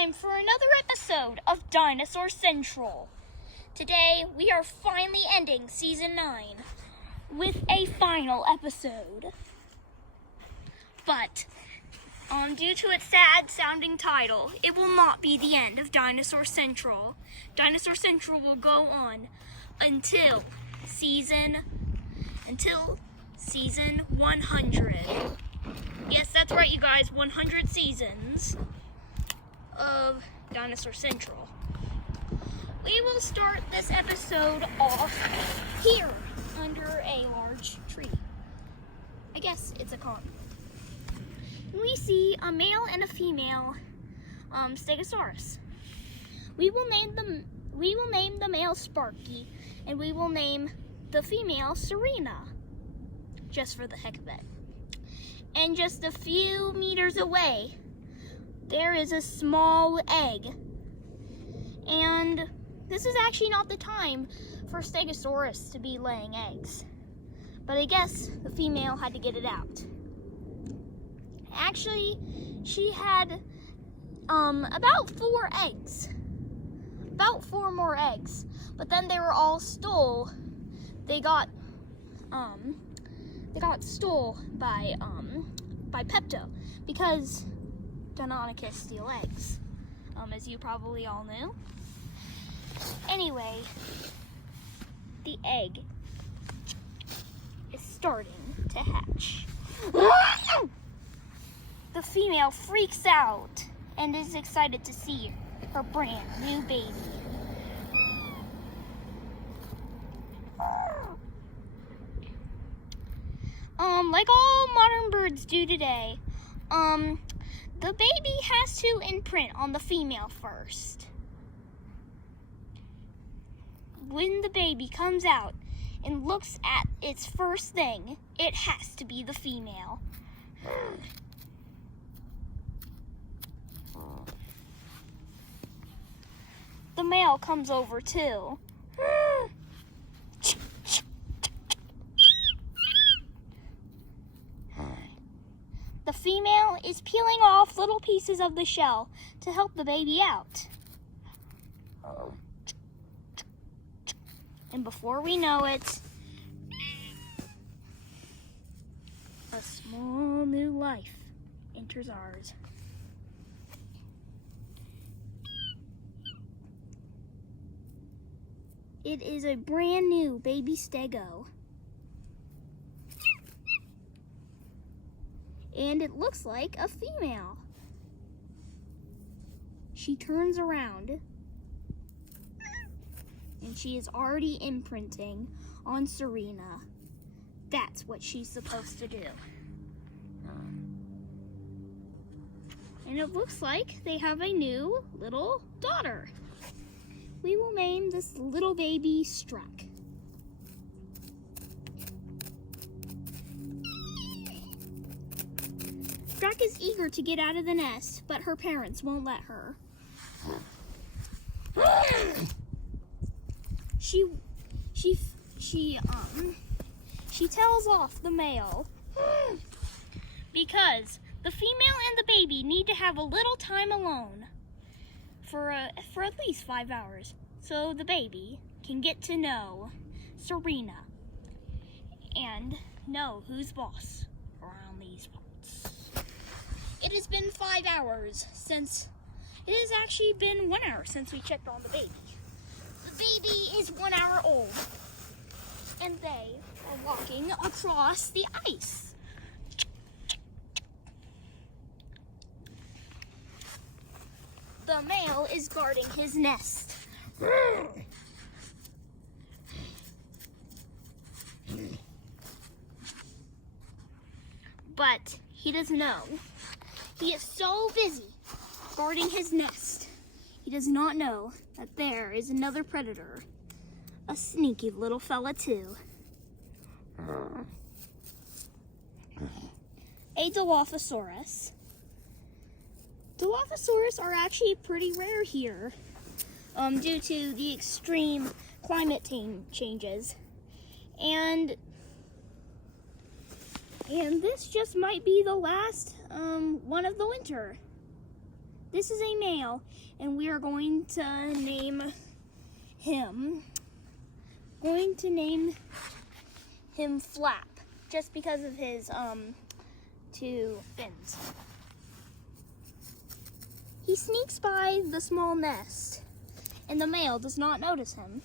time for another episode of Dinosaur Central. Today, we are finally ending Season 9 with a final episode. But, due to its sad-sounding title, it will not be the end of Dinosaur Central. Dinosaur Central will go on until Season 100. Yes, that's right, you guys, 100 seasons of Dinosaur Central. We will start this episode off here under a large tree. I guess it's a con. We see a male and a female Stegosaurus. We will name the male Sparky, and we will name the female Serena, just for the heck of it. And just a few meters away, there is a small egg. And this is actually not the time for Stegosaurus to be laying eggs. But I guess the female had to get it out. Actually, she had about 4 eggs. About 4 more eggs. But then they were all stole. They got stole by Pepto, because Deinonychus steal eggs, as you probably all knew. Anyway, the egg is starting to hatch. The female freaks out and is excited to see her brand new baby. Like all modern birds do today, the baby has to imprint on the female first. When the baby comes out and looks at its first thing, it has to be the female. The male comes over too. The female is peeling off little pieces of the shell to help the baby out. And before we know it, a small new life enters ours. It is a brand new baby Stego. And it looks like a female. She turns around and she is already imprinting on Serena. That's what she's supposed to do. And it looks like they have a new little daughter. We will name this little baby Struck. Struck is eager to get out of the nest, but her parents won't let her. She tells off the male because the female and the baby need to have a little time alone for at least 5 hours, so the baby can get to know Serena and know who's boss around these parts. It has been 5 hours since, it has actually been 1 hour since we checked on the baby. The baby is 1 hour old, and they are walking across the ice. The male is guarding his nest. But he doesn't know. He is so busy guarding his nest, he does not know that there is another predator. A sneaky little fella too. A Dilophosaurus. Dilophosaurus are actually pretty rare here, due to the extreme climate changes. And this just might be the last one of the winter. this is a male, and we are going to name him. Flap, just because of his two fins. He sneaks by the small nest, and the male does not notice him.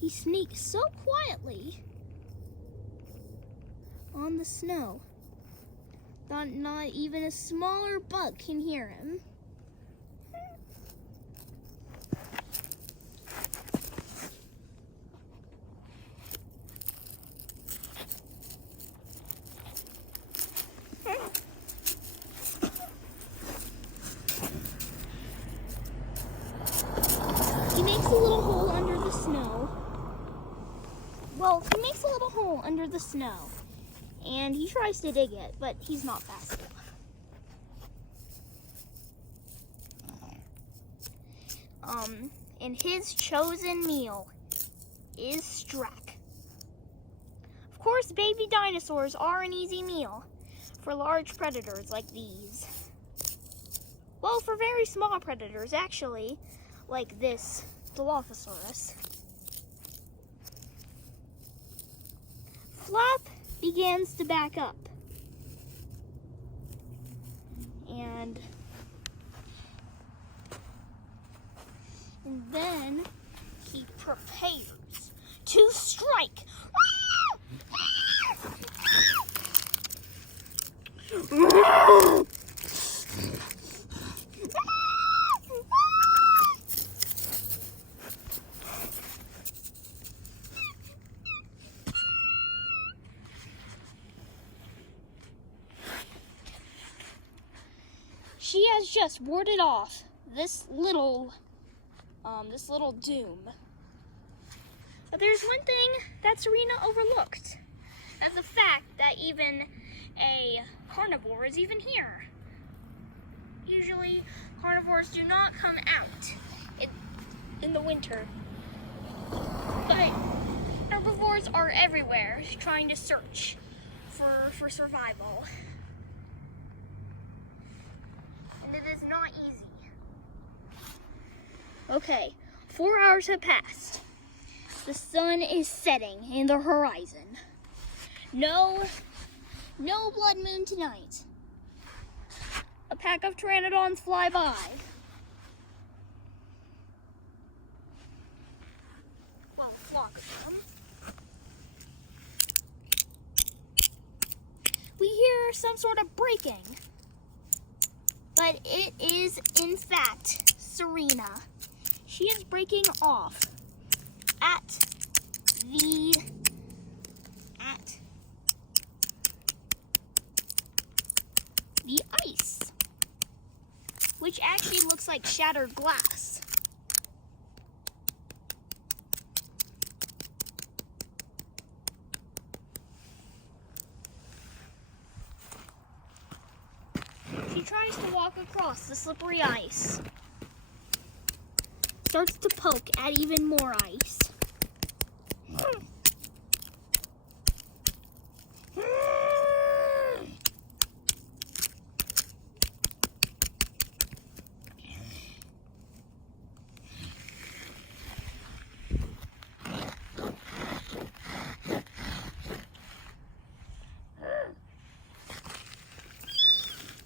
He sneaks so quietly on the snow that not even a smaller bug can hear him. He makes a little hole under the snow. Well, he makes a little hole under the snow, and he tries to dig it, but he's not fast enough. And his chosen meal is Strack. Of course, baby dinosaurs are an easy meal for large predators like these. Well, for very small predators, actually, like this Dilophosaurus. Flap begins to back up. And then he prepares to strike. She has just warded off this little doom. But there's one thing that Serena overlooked. That's the fact that even a carnivore is even here. Usually, carnivores do not come out in the winter. But herbivores are everywhere, trying to search for survival. And it is not easy. Okay, 4 hours have passed. The sun is setting in the horizon. No blood moon tonight. A pack of pteranodons fly by. Well, a flock of them. We hear some sort of breaking. But it is, in fact, Serena. She is breaking off at the ice, which actually looks like shattered glass. She tries to walk across the slippery ice. Starts to poke at even more ice.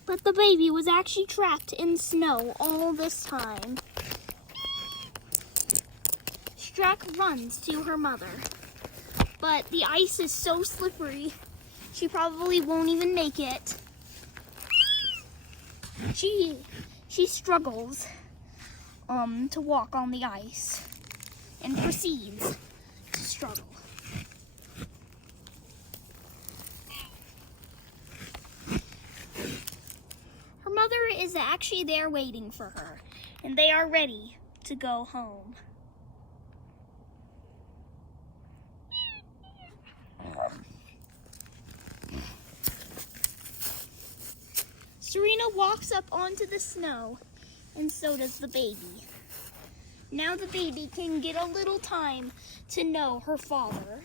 But the baby was actually trapped in snow all this time. Strack runs to her mother, but the ice is so slippery, she probably won't even make it. She struggles to walk on the ice and proceeds to struggle. Her mother is actually there waiting for her, and they are ready to go home. Serena walks up onto the snow, and so does the baby. Now the baby can get a little time to know her father.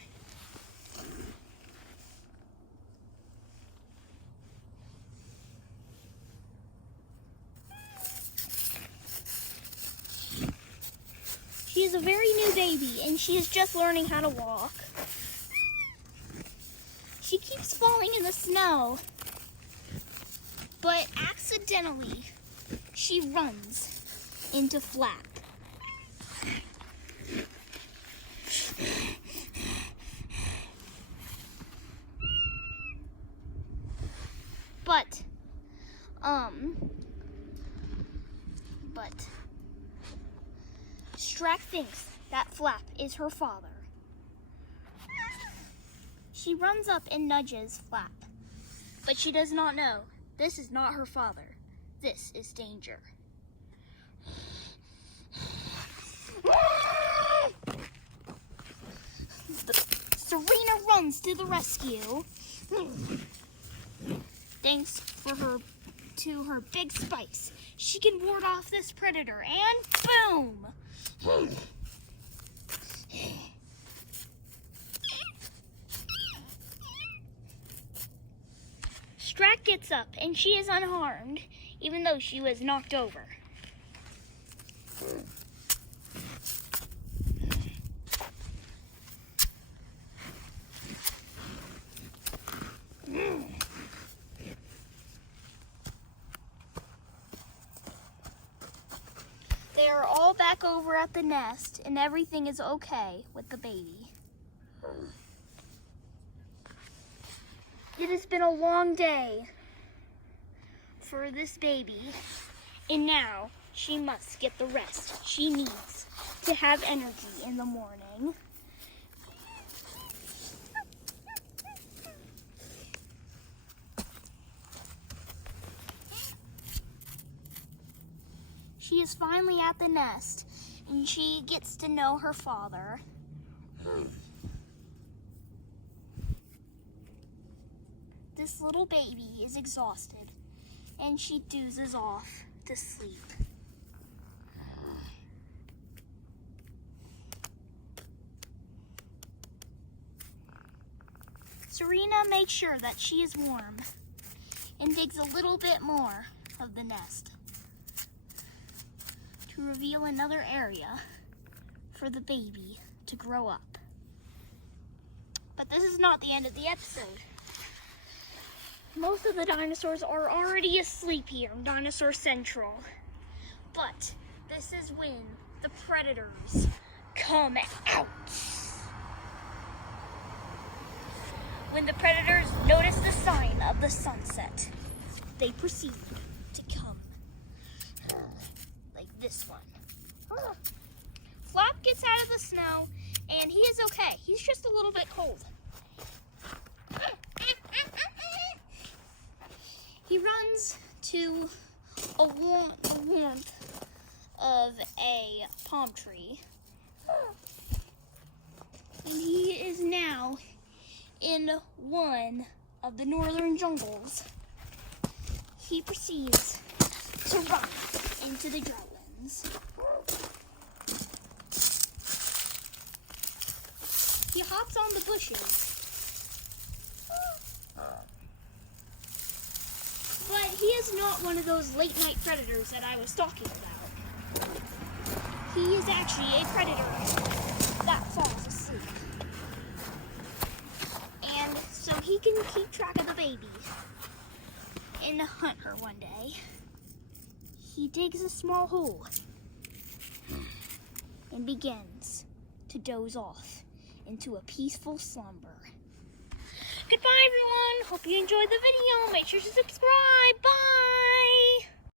is a very new baby and she is just learning how to walk. She keeps falling in the snow, but accidentally she runs into Flap. But Strack thinks that Flap is her father. She runs up and nudges Flap, but she does not know this is not her father. This is danger. Serena runs to the rescue. Thanks to her big spikes, she can ward off this predator, and boom! Strack gets up and she is unharmed, even though she was knocked over. They are all back over at the nest and everything is okay with the baby. It has been a long day for this baby, and now she must get the rest she needs to have energy in the morning. She is finally at the nest, and she gets to know her father. This little baby is exhausted, and she doozes off to sleep. Serena makes sure that she is warm and digs a little bit more of the nest to reveal another area for the baby to grow up. But this is not the end of the episode. Most of the dinosaurs are already asleep here in Dinosaur Central. But this is when the predators come out. When the predators notice the sign of the sunset, they proceed to come. Like this one. Flap gets out of the snow and he is okay. He's just a little bit cold. He runs to a warmth of a palm tree. And he is now in one of the northern jungles. He proceeds to run into the droughlands. He hops on the bushes. But he is not one of those late night predators that I was talking about. He is actually a predator that falls asleep. And so he can keep track of the baby and hunt her one day. He digs a small hole and begins to doze off into a peaceful slumber. Goodbye, everyone. Hope you enjoyed the video. Make sure to subscribe. Bye.